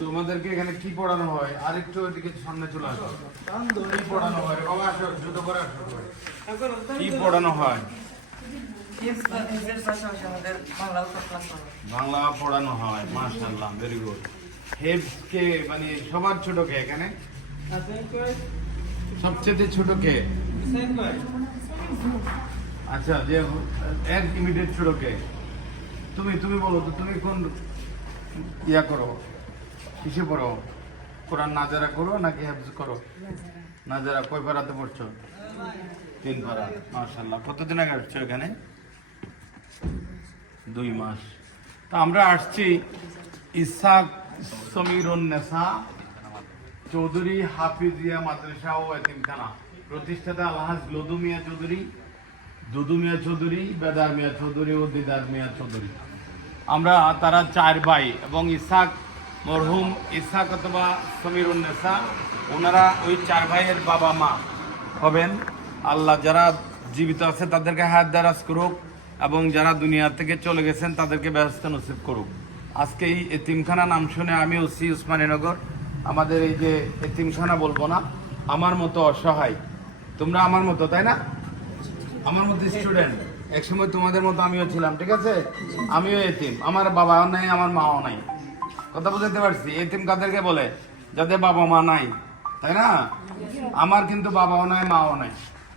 তোমাদেরকে এখানে কি পড়ানো হয়? আরেকটু এদিকে সামনে চলে আসো। কি পড়ানো হয়? বাবা আসো, জুতো পরে আসো। কি পড়ানো হয়? বাংলা পড়ানো হয়, মাশাআল্লাহ, ভেরি গুড। হেফজ কে মানে সবার ছোট কে এখানে? সবচেয়ে ছোট কে? আচ্ছা, যে এর ইমিডিয়েট ছোট কে? তুমি বলো তো, তুমি কোন ইয়া করো, কিসে পড়ো? কোরআন নাজারা করো নাকি হেফজ করো? নাজারা। কয় পারাতে পড়ছো? 3 পারা। মাশাআল্লাহ। কতদিন আগে আসছো এখানে? 2 মাস। তা আমরা আসছি ইসহাক সমীরুন নেসা চৌধুরী হাফিজিয়া মাদ্রাসা ও এতিমখানা প্রতিষ্ঠাতা আলহাজ লদু মিয়া চৌধুরী, দুদু মিয়া চৌধুরী, বেদার মিয়া চৌধুরী ও দিদার মিয়া চৌধুরী। আমরা তারা 4 ভাই এবং ইসহাক মরহুম ইসহাক অথবা সমীরুন নেসা, ওনারা ওই 4 ভাইয়ের বাবা মা হবেন। আল্লাহ যারা জীবিত আছে তাদেরকে হায়াত দারাজ করুক এবং যারা দুনিয়া থেকে চলে গেছেন তাদেরকে ব্যবস্থা নসিব করুক। আজকে এই এতিমখানা নাম শুনে আমি ওসি উসমানীনগর, আমাদের এই যে এতিমখানা বলবো না, আমার মতো অসহায়, তোমরা আমার মতো, তাই না? আমার মতো স্টুডেন্ট, একসময় তোমাদের মতো আমিও ছিলাম, ঠিক আছে? আমিও এতিম, আমার বাবাও নাই, আমার মাও নাই। কথা বুঝতে পারছি? এতিম কাদেরকে বলে? যাদের বাবা মা নাই, তাই না? আমার কিন্তু বাবাও নাই, মাও নাই।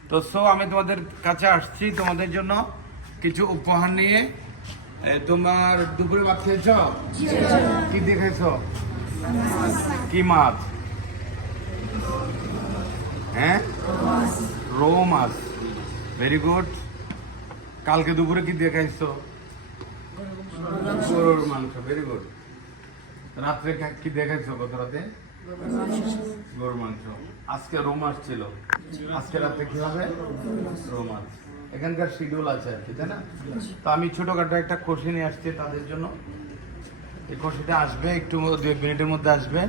তো আমি তোমাদের কাছে আসছি তোমাদের জন্য কিছু উপহার নিয়ে। তোমার দুপুরে ভাত খেয়েছ? কি দেখেছ? কি মাছ? হ্যাঁ, রৌ মাছ। Very good. কালকে দুপুরে কি দিয়ে খাইছো? গরুর মাংস। Very good. রাত্রে কি দিয়ে খাইছো? গত রাতে গরুর মাংস। আজকে রৌ মাছ ছিল। আজকে রাতে কি হবে? রৌ মাছ। এখানকার শিডিউল আছে আর কি, তাই না? তো আমি ছোটখাটো একটা কষি নিয়ে আসছি তাদের জন্য। এই কষিটা আসবে একটু 2 মিনিটের মধ্যে আসবে।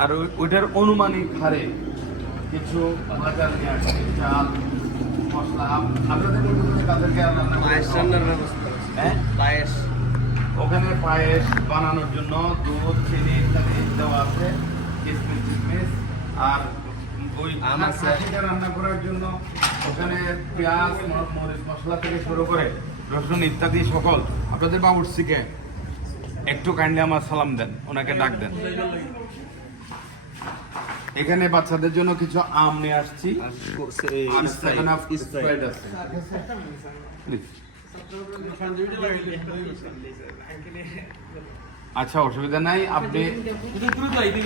আর ওইটার অনুমানিক হারে কিছু বাজার নিয়ে আসছি, চাল, মশলা। আপনাদের মধ্যে তাদেরকে রান্নার ব্যবস্থা। হ্যাঁ, পায়েস। ওখানে পায়েস বানানোর জন্য দুধ, চিনি ইত্যাদি দেওয়া আছে, কিশমিশ টিশমিশ। আর ওই খাসিটা রান্না করার জন্য ওখানে পেঁয়াজ, মরিচ মশলা থেকে শুরু করে রসুন ইত্যাদি সকল। আপনাদের বাবুর্চিকে একটু কাইন্ডলি আমার সালাম দেন, ওনাকে ডাক দেন। এখানে বাচ্চাদের জন্য কিছু আম নিয়ে আসছি। আচ্ছা, অসুবিধা নাই, আপনি